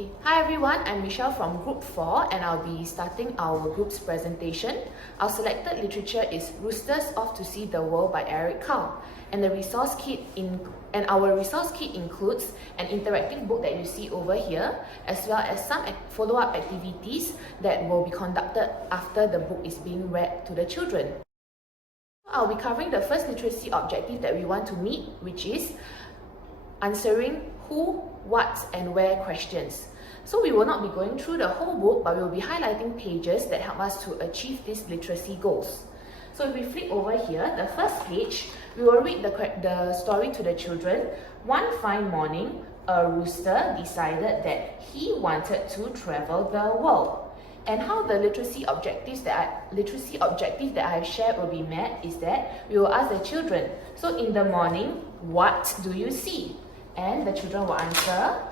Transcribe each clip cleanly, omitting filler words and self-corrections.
Okay. Hi everyone, I'm Michelle from Group 4 and I'll be starting our group's presentation. Our selected literature is Roosters Off to See the World by Eric Carle. And our resource kit includes an interactive book that you see over here, as well as some follow-up activities that will be conducted after the book is being read to the children. I'll be covering the first literacy objective that we want to meet, which is answering who, what, and where questions. So we will not be going through the whole book, but we will be highlighting pages that help us to achieve these literacy goals. So if we flip over here, the first page, we will read the story to the children. One fine morning, a rooster decided that he wanted to travel the world. And how the literacy objective that I have shared will be met is that we will ask the children, so in the morning, what do you see? And the children will answer,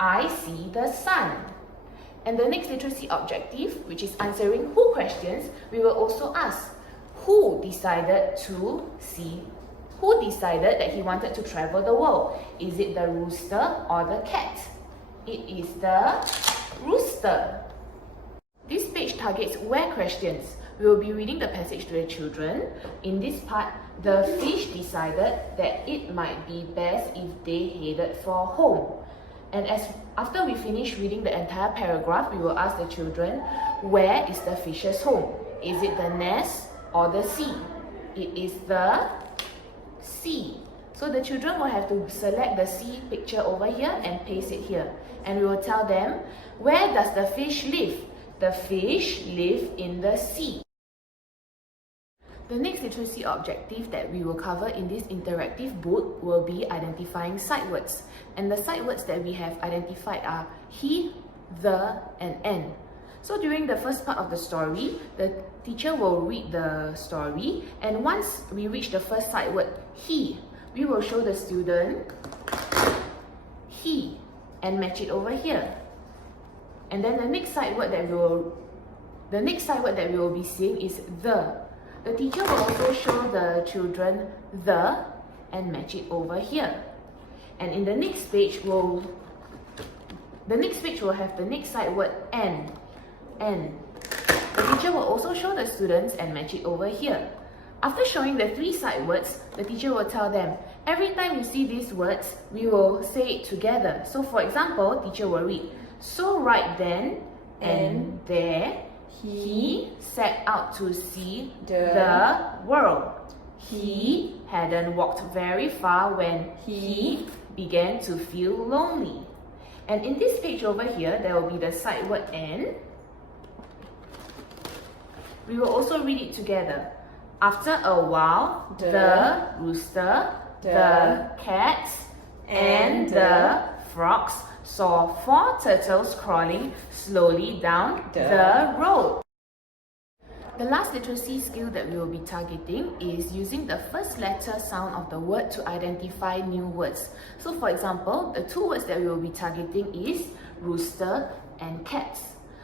I see the sun. And the next literacy objective, which is answering who questions, we will also ask, who decided that he wanted to travel the world? Is it the rooster or the cat? It is the rooster. This page targets where questions. We will be reading the passage to the children. In this part, the fish decided that it might be best if they headed for home. And after we finish reading the entire paragraph, we will ask the children, where is the fish's home? Is it the nest or the sea? It is the sea. So the children will have to select the sea picture over here and paste it here. And we will tell them, where does the fish live? The fish live in the sea. The next literacy objective that we will cover in this interactive book will be identifying sight words. And the sight words that we have identified are he, the, and an. So during the first part of the story, the teacher will read the story, and once we reach the first sight word, he, we will show the student he and match it over here. And then the next sight word that we will be seeing is the. The teacher will also show the children the and match it over here. And in the next page, will have the next sight word and. The teacher will also show the students and match it over here. After showing the three sight words, the teacher will tell them, every time you see these words, we will say it together. So for example, teacher will read, so right then and there, he set out to see the world. He hadn't walked very far when he began to feel lonely. And in this page over here, there will be the sight word and. We will also read it together. After a while, the rooster, the cat, and the frogs saw 4 turtles crawling slowly down the road. The last literacy skill that we will be targeting is using the first letter sound of the word to identify new words. So for example, the 2 words that we will be targeting is rooster and cats.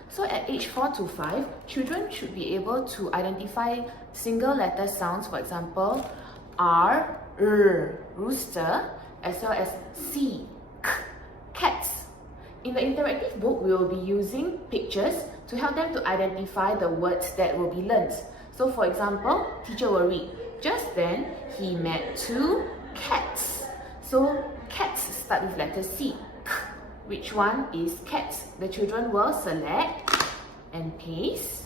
So at age 4 to 5, children should be able to identify single letter sounds, for example, R, rooster, as well as C, K, cats. In the interactive book, we will be using pictures to help them to identify the words that will be learnt. So for example, teacher will read, just then he met 2 cats. So cats start with letter C. K. Which one is cats? The children will select and paste.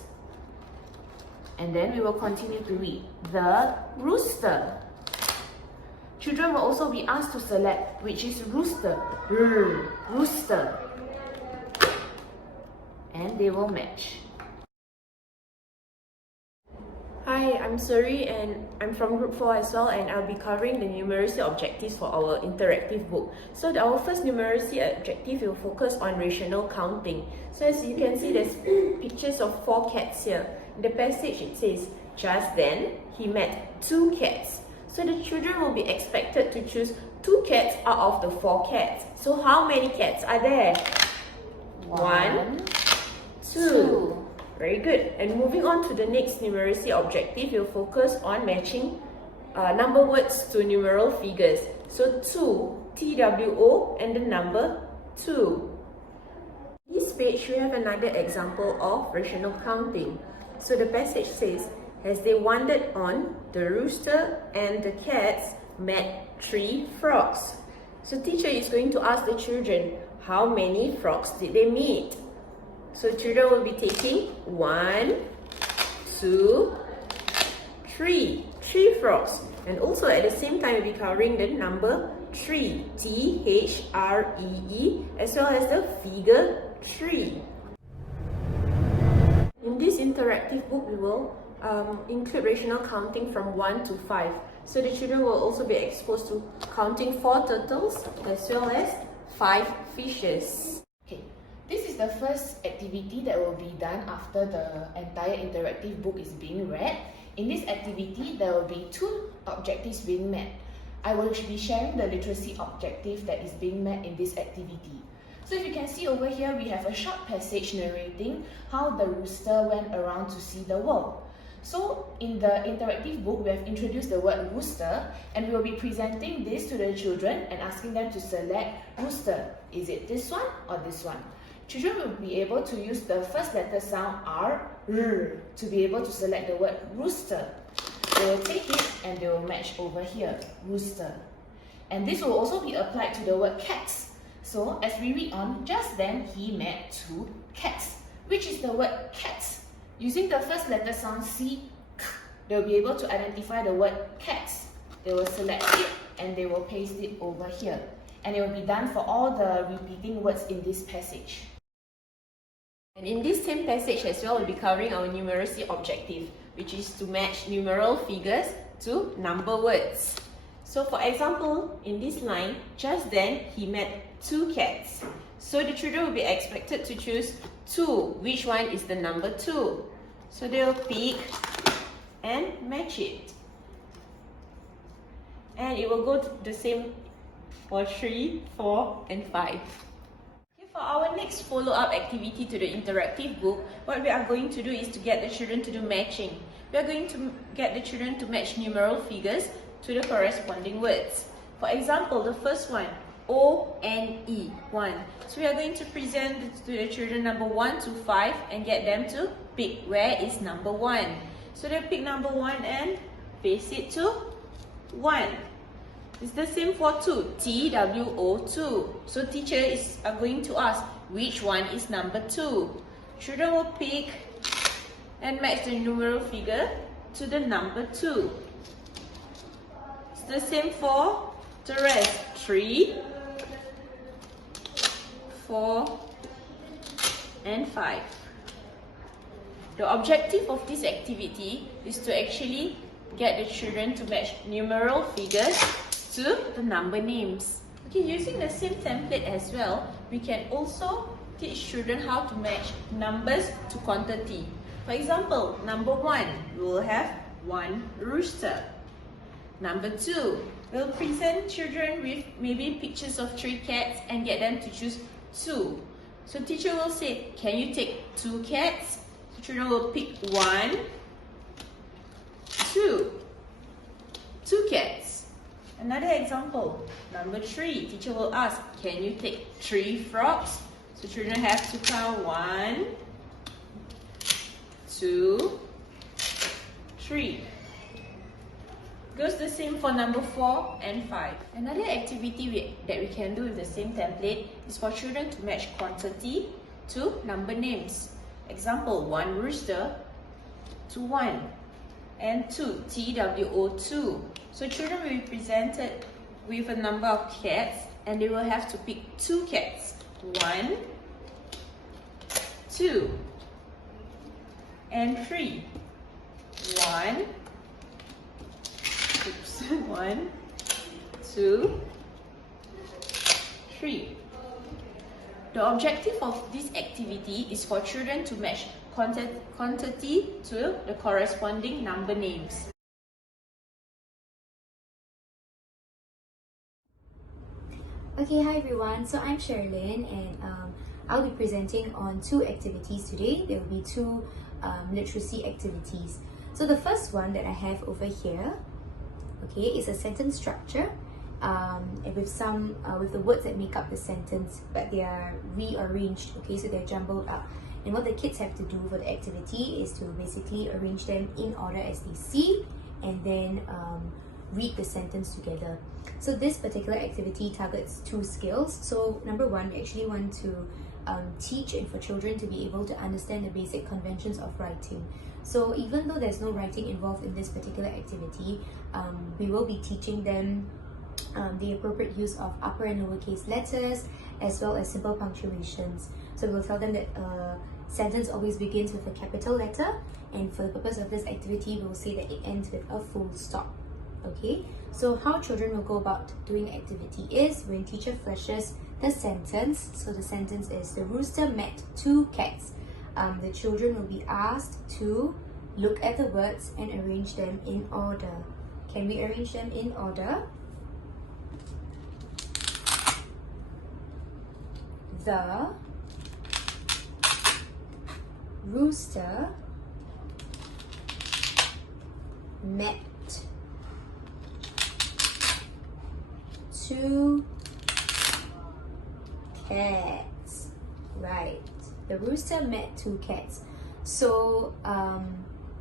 And then we will continue to read the rooster. Children will also be asked to select which is rooster. Rooster. And they will match. Hi, I'm Suri and I'm from Group 4 as well, and I'll be covering the numeracy objectives for our interactive book. So our first numeracy objective will focus on rational counting. So as you can see, there's pictures of 4 cats here. In the passage it says, just then he met 2 cats. So the children will be expected to choose 2 cats out of the 4 cats. So how many cats are there? 1, 2. Very good. And moving on to the next numeracy objective, we'll focus on matching number words to numeral figures. So 2, TWO, and the number 2. page, we have another example of rational counting. So the passage says, as they wandered on, the rooster and the cats met 3 frogs. So teacher is going to ask the children, how many frogs did they meet? So children will be taking 1, 2, 3. 3 frogs. And also at the same time, we'll be covering the number 3, T-H-R-E-E, as well as the figure 3. In this interactive book, we will include rational counting from 1 to 5. So the children will also be exposed to counting 4 turtles as well as 5 fishes. Okay, this is the first activity that will be done after the entire interactive book is being read. In this activity, there will be 2 objectives being met. I will be sharing the literacy objective that is being met in this activity. So if you can see over here, we have a short passage narrating how the rooster went around to see the world. So in the interactive book, we have introduced the word rooster, and we will be presenting this to the children and asking them to select rooster. Is it this one or this one? Children will be able to use the first letter sound R, to be able to select the word rooster. They will take it and they will match over here, rooster. And this will also be applied to the word cats. So as we read on, just then he met 2 cats. Which is the word cats? Using the first letter sound C, they will be able to identify the word cats. They will select it and they will paste it over here. And it will be done for all the repeating words in this passage. And in this same passage as well, we'll be covering our numeracy objective, which is to match numeral figures to number words. So for example, in this line, just then he met 2 cats. So the children will be expected to choose 2. Which one is the number 2? So they will pick and match it. And it will go to the same for 3, 4, and 5. For our next follow-up activity to the interactive book, what we are going to do is to get the children to do matching. We are going to get the children to match numeral figures to the corresponding words. For example, the first one, O-N-E, 1. So we are going to present to the children number 1 to 5 and get them to pick where is number 1. So they pick number 1 and paste it to 1. It's the same for 2, T-W-O-2. So teacher is going to ask, which one is number 2? Children will pick and match the numeral figure to the number 2. It's the same for the rest, 3, 4, and 5. The objective of this activity is to actually get the children to match numeral figures to the number names. Okay, using the same template as well, we can also teach children how to match numbers to quantity. For example, number 1, we will have 1 rooster. Number 2, we'll present children with maybe pictures of 3 cats and get them to choose 2. So teacher will say, can you take 2 cats? So children will pick 1, 2. 2 cats. Another example, number 3, teacher will ask, can you take 3 frogs? So children have to count 1, 2, 3. Goes the same for number 4 and 5. Another activity that we can do with the same template is for children to match quantity to number names. Example, 1 rooster to 1 and 2, T-W-O-2. So children will be presented with a number of cats and they will have to pick 2 cats. 1, 2, and 3. 1, 1, 2, 3. The objective of this activity is for children to match quantity to the corresponding number names. Okay, hi everyone. So I'm Sherilyn and I'll be presenting on 2 activities today. There will be 2 literacy activities. So the first one that I have over here, okay, is a sentence structure, and with the words that make up the sentence, but they are rearranged. Okay, so they're jumbled up. And what the kids have to do for the activity is to basically arrange them in order as they see, and then read the sentence together. So this particular activity targets 2 skills. So number 1, we actually want to teach and for children to be able to understand the basic conventions of writing. So even though there's no writing involved in this particular activity, we will be teaching them the appropriate use of upper and lowercase letters, as well as simple punctuations. So we'll tell them that a sentence always begins with a capital letter, and for the purpose of this activity, we'll say that it ends with a full stop. Okay, so how children will go about doing the activity is when teacher flashes the sentence. So the sentence is, the rooster met 2 cats. The children will be asked to look at the words and arrange them in order. Can we arrange them in order? The rooster met 2 cats. Right. The rooster met 2 cats. So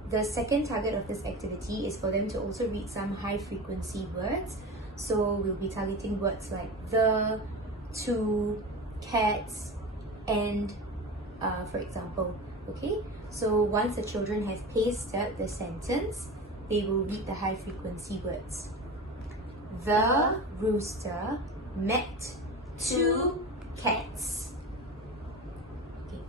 the second target of this activity is for them to also read some high frequency words. So we'll be targeting words like the, 2, cats, and for example. Okay, so once the children have pasted the sentence, they will read the high frequency words. The rooster met 2 cats. Okay.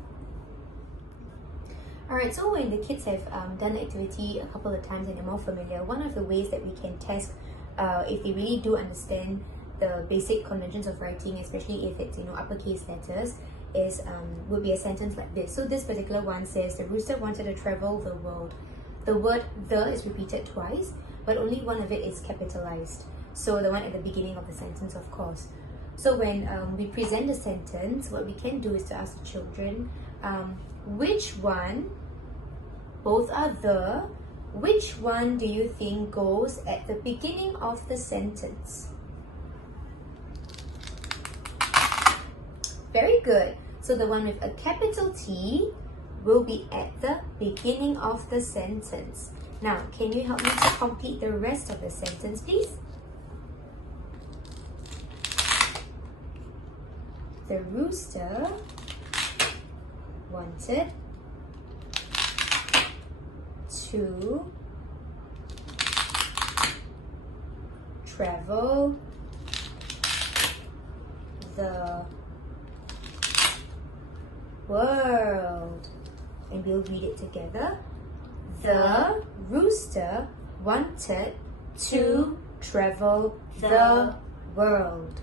Alright, so when the kids have done the activity a couple of times and they're more familiar, one of the ways that we can test if they really do understand the basic conventions of writing, especially if it's uppercase letters, is would be a sentence like this. So this particular one says, the rooster wanted to travel the world. The word "the" is repeated twice, but only one of it is capitalized. So the one at the beginning of the sentence, of course. So when we present the sentence, what we can do is to ask the children, which one, both are the, which one do you think goes at the beginning of the sentence? Very good. So the one with a capital T will be at the beginning of the sentence. Now, can you help me to complete the rest of the sentence, please? The rooster wanted to travel the world. And we'll read it together. The rooster wanted to travel the world.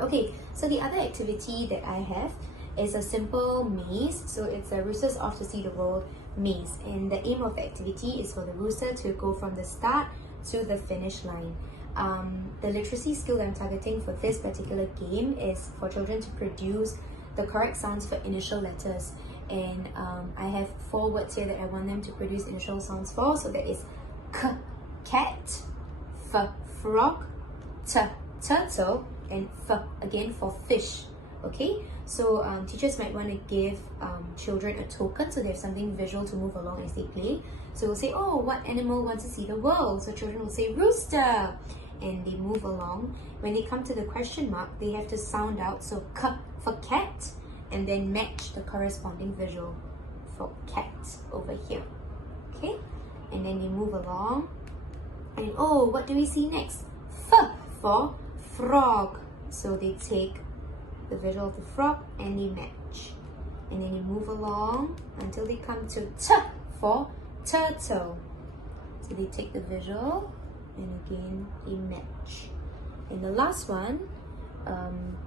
Okay, so the other activity that I have is a simple maze. So it's a rooster's off to see the world maze. And the aim of the activity is for the rooster to go from the start to the finish line. The literacy skill that I'm targeting for this particular game is for children to produce the correct sounds for initial letters. And I have 4 words here that I want them to produce initial sounds for. So that is k, cat, f, frog, t, turtle, and f again for fish. Okay, so teachers might want to give children a token so they have something visual to move along as they play. So we'll say, oh, what animal wants to see the world? So children will say rooster, and they move along. When they come to the question mark, they have to sound out. So k for cat, and then match the corresponding visual for cat over here. Okay, and then they move along. And oh, what do we see next? F for frog. So they take the visual of the frog and they match. And then they move along until they come to T for turtle. So they take the visual and again they match. And the last one,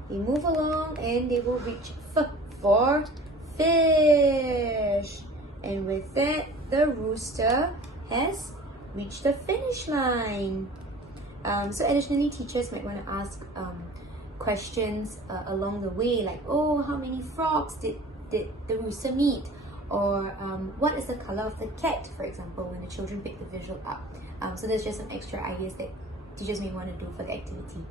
they move along and they will reach F for fish. And with that, the rooster has reached the finish line. So additionally, teachers might want to ask questions along the way, like, oh, how many frogs did the rooster meet? Or what is the color of the cat, for example, when the children pick the visual up. So there's just some extra ideas that teachers may want to do for the activity.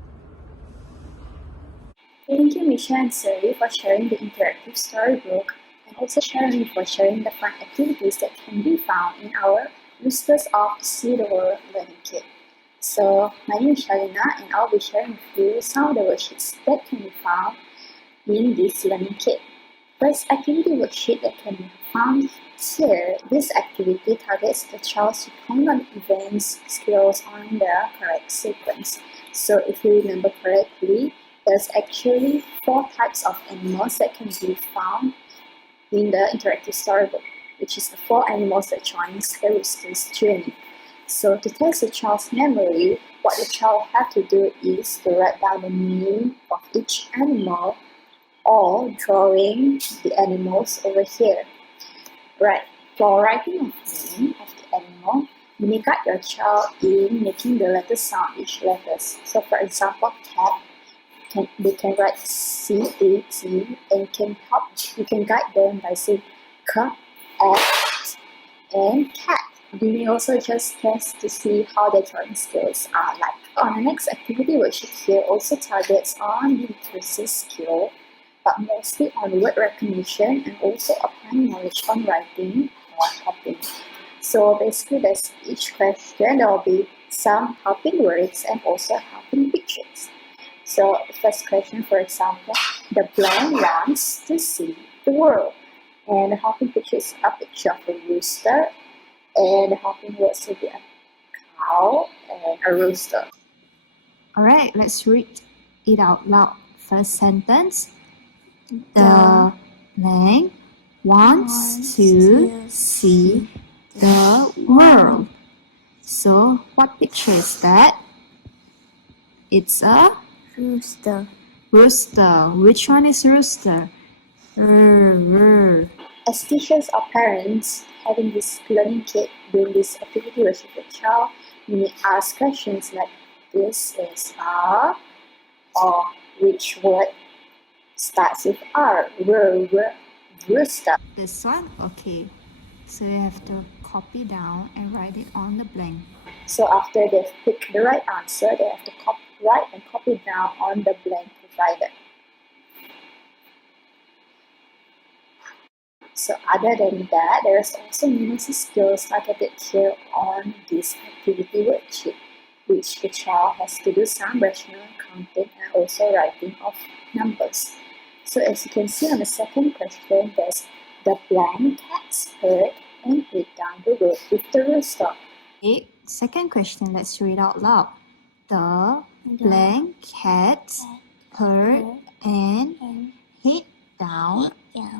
Thank you, Misha and Sari, for sharing the interactive storybook and also for sharing the fun activities that can be found in our Roosters of See the World learning kit. So, my name is Shalina and I'll be sharing with you some of the worksheets that can be found in this learning kit. First activity worksheet that can be found here. This activity targets the child's recalling on events, skills on the correct sequence. So if you remember correctly, there's actually 4 types of animals that can be found in the interactive storybook, which is the 4 animals that joins the rooster's journey. So to test the child's memory, what the child have to do is to write down the name of each animal or drawing the animals over here. Right, for writing of the name of the animal, you may guide your child in making the letters sound each letters. So for example, cat, they can write C-A-T and you can guide them by saying cat and cat. You may also just test to see how their drawing skills are like. On the next activity worksheet here also targets on the literacy skill, but mostly on word recognition and also applying knowledge on writing or helping. So basically there's each question there will be some helping words and also helping pictures. So the first question, for example, the blank wants to see the world. And the helping picture is a picture of a rooster, and the helping words will be a cow and a rooster. Alright, let's read it out loud. First sentence. The blank wants to see the world. So, what picture is that? It's a Rooster. rooster. Which one is rooster? As teachers or parents having this learning kit doing this activity with your child, you may ask questions like this is a, or which word starts with R, rooster. This one? Okay. So you have to copy down and write it on the blank. So after they've picked the right answer, they have to write and copy down on the blank provided. So other than that, there is also numeracy skills targeted here on this activity worksheet, which the child has to do some rational counting and also writing of numbers. So as you can see on the second question, there's the blank cats heard and head down the road with the rooster. Okay, second question, let's read out loud. The blank cat heard and head down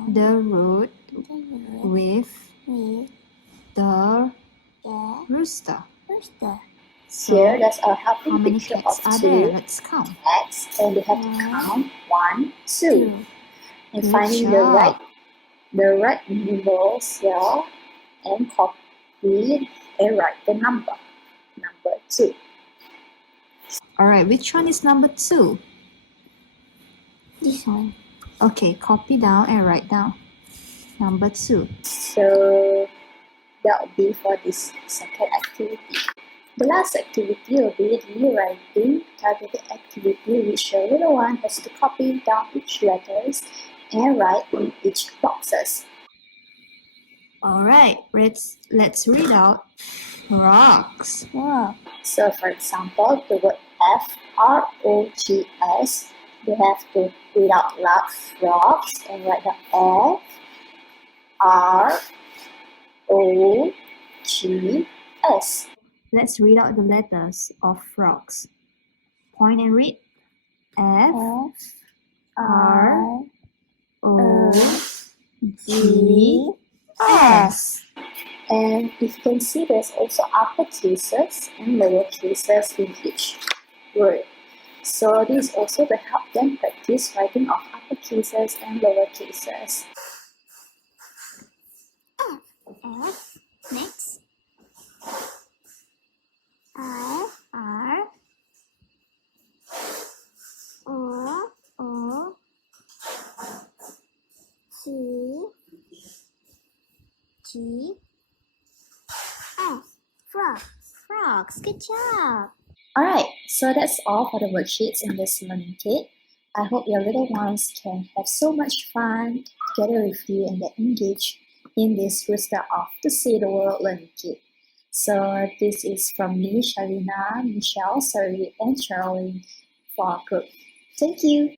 the road with the rooster. So, Here, there's a how helping many picture cats of are 2 there? Let's count. cats, and they have to count 1, 2. And Good finding the job. right numerals here and copy and write the number 2. Alright, which one is number 2? This one. Okay, copy down and write down. Number 2. So that will be for this second activity. The last activity will be the writing targeted activity, which the little one has to copy down each letters and write in each boxes. Alright, let's read out frogs. Wow. So for example, the word F-R-O-G-S, they have to read out loud frogs and write the F-R-O-G-S. Let's read out the letters of frogs. Point and read. F R O G S. And if you can see, there's also upper cases and lower cases in each word. So this is also to help them practice writing of upper cases and lower cases. F. Next. I. R. O. G. F. Frogs. Good job. Alright, So that's all for the worksheets in this learning kit. I hope your little ones can have so much fun together with you and get engaged in this Rooster of the See the World learning kit. So this is from me, Sharina, Michelle, Sari, and Charlene for our group. Thank you.